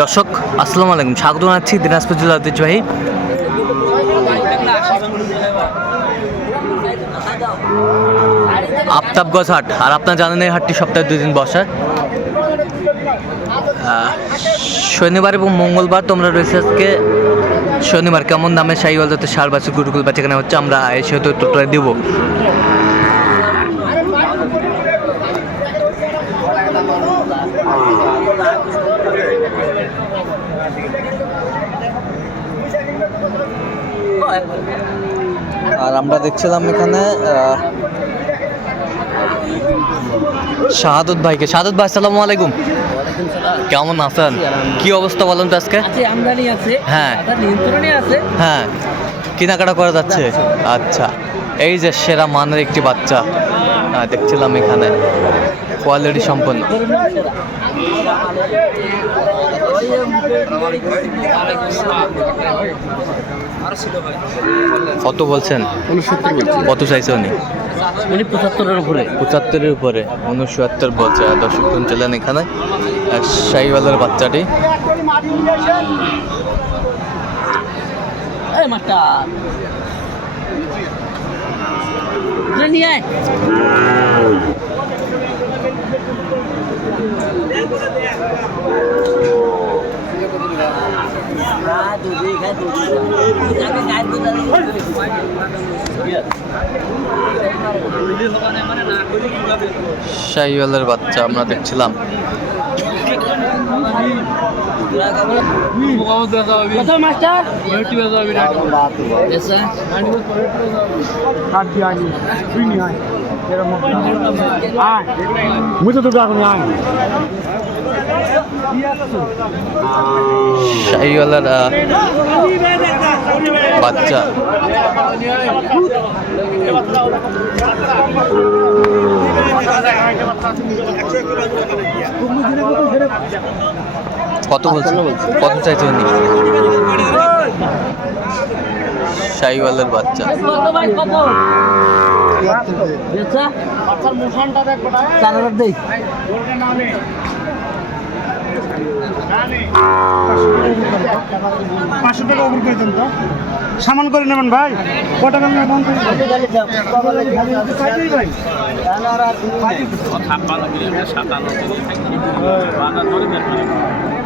দর্শক, আসসালামু আলাইকুম। স্বাগত জানাচ্ছি দিনাজপুর জেলা ঐতিহ্যবাহী আফতাবগঞ্জ হাট। আর আপনারা জানেন এই হাটটি সপ্তাহে দুই দিন বসে। শনিবার এবং মঙ্গলবার তোমরা রয়েছে আজকে। শনিবার কেমন দামে শাহিওয়াল যাতে সার বাছুর গুরুকুল বাচ্চা কেনা হচ্ছে, আমরা এসে হয়তো টোটাল দিব। আর আমরা দেখছিলাম এখানে শাহাদত ভাইকে। শাহাদত ভাই আসসালামু আলাইকুম। কেমন আছেন? কি অবস্থা বলেন তো আজকে? আমদানি আছে হ্যাঁ। আছে। হ্যাঁ। কেনাকাটা করা যাচ্ছে? আচ্ছা। এই যে সেরা মানের একটি বাচ্চা দেখছিলাম এখানে। কোয়ালিটি সম্পন্ন। কত বলছেন? কত চাইছে উনি? পঁচাত্তরের উপরে। পঁচাত্তরের উপরে উনসত্তর বলছে দর্শক শুনছিলেন এখানে। শাহিওয়ালের বাচ্চাটি। নিয়ে শাহিওয়ালের বাচ্চা আমরা দেখছিলাম। কত মাস্টার মুই তো এখন আয় শাহিওয়ালের বাচ্চা। কত বলছে কত চাইছে উনি? শাহিওয়ালের বাচ্চা। পাঁচশো টাকা করে দেন তো সামান করে নেবেন ভাই ক টাকা নিয়ে ফোন ভাই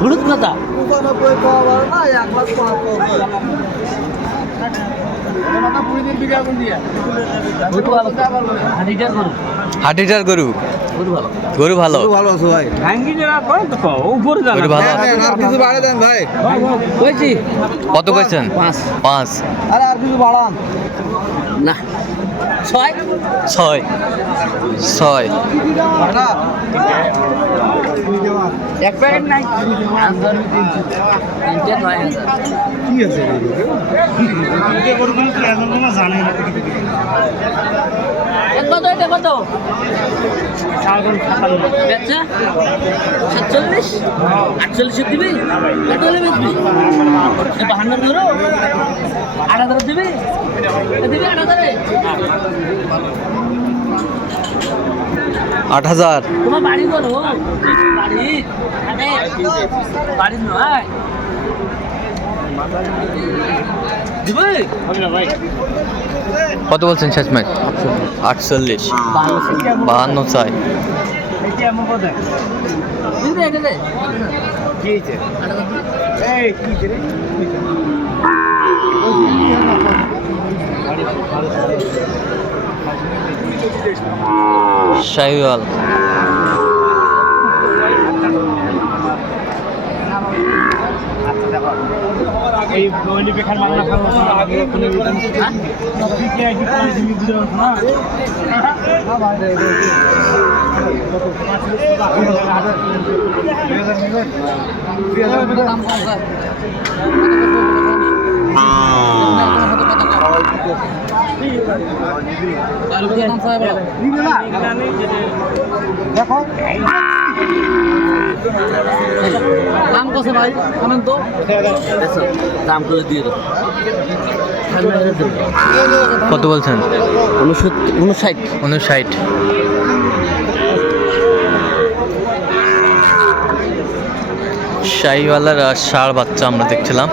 হলুদ কথা গরু ভালো। হাটিটার গরু। গরু? ভালো। ভালো? ভালো আছো ভাই। গরু ভালো? আর কিছু বাড়ে দেন ভাই। কত কইছেন? পাঁচ। পাঁচ। আর কিছু বাড়ান। না ছয় ছয় ছয় এক প্যাকেট নাই তিনটে নয় হাজার কি আছে জানে না কত এটা কত? বেচা? সাতচল্লিশ? আটচল্লিশ দিবি? কত হলে বেচবি? বাহান্ন ধরো। আট হাজার দিবি? দিবি আট হাজারে? আট হাজার। তোমার বাড়ি করো বাড়ি? বাড়ি নয়। দিবি? কত বলছেন শেষ ম্যাচ আটচল্লিশ। বাহান্ন চাই। শাহিওয়াল। এই দৈনিক বেখান বাংলা খাব আগে কোনো দেখো। কত ভাই তো। দাম করে দিয়ে দাও। কত বলছেন? উনষাট উনষাট। শাহিওয়ালার ষাঁড় বাচ্চা আমরা দেখছিলাম।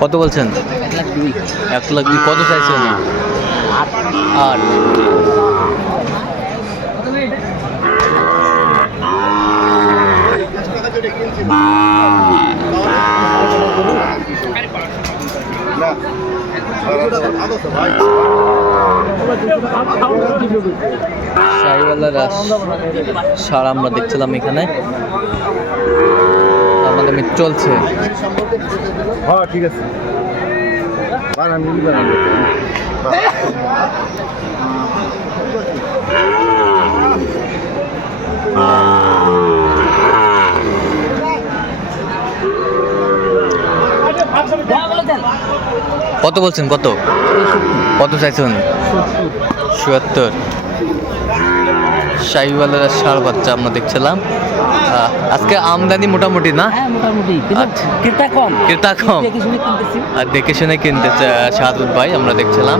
কত বলছেন? এক লাখ দুই। কত চাইছেন? আট। আট। শাহিওয়ালার সার আমরা দেখছিলাম এখানে। আমাদের মিট চলছে। হ্যাঁ ঠিক আছে। কত বলছেন কত? কত চাইছেন? চুয়াত্তর শাহিওয়ালার ষাড় বাচ্চা আমরা দেখছিলাম। আজকে আমদানি মোটামুটি না? হ্যাঁ কিন্তু আচ্ছা। ক্রেতা কম। ক্রেতা কম। আর দেখে শুনে কিনতেছে সাহাদুর ভাই আমরা দেখছিলাম।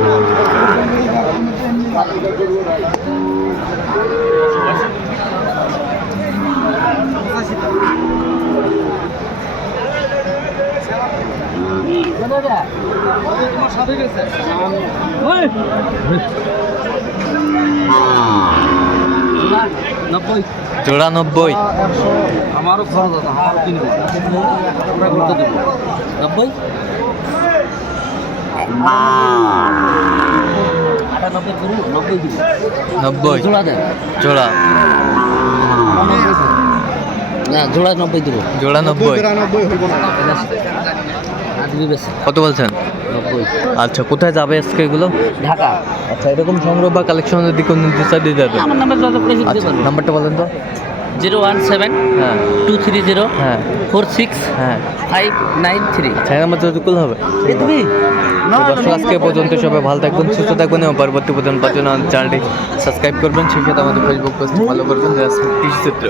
নব্বই। চুরানব্বই। আমারও খরচ আছে আমার কিনবো আমরা করতে দেবো। নব্বই? আটানব্বই করু নব্বই দিব নব্বই। জোড়া দেন। জোড়া। না জোড়া নব্বই দিব। জোড়া নব্বই। কত বলছেন? আচ্ছা কোথায় যাবে আজকে এগুলো? ঢাকা। আচ্ছা এরকম সংগ্রহ বা কালেকশন যদি কোনো দিতে চাই দিয়ে যাবে আমার নাম্বার যোগাযোগ করে দিতে আচ্ছা নাম্বারটা বলেন তো। জিরো ওয়ান সেভেন হ্যাঁ। টু থ্রি জিরো হ্যাঁ। ফোর সিক্স হ্যাঁ। Five nine three. আচ্ছা এই নাম্বার যতটুকু হবে। তুমি? দর্শক আজকে পর্যন্ত সবাই ভালো থাকবেন সুস্থ থাকবেন এবং পরবর্তী পর্যন্ত পাওয়ার জন্য চ্যানেলটি সাবস্ক্রাইব করবেন। সেই সাথে আমাদের ফেসবুক পেজটি ফলো করবেন। কৃষি চিত্র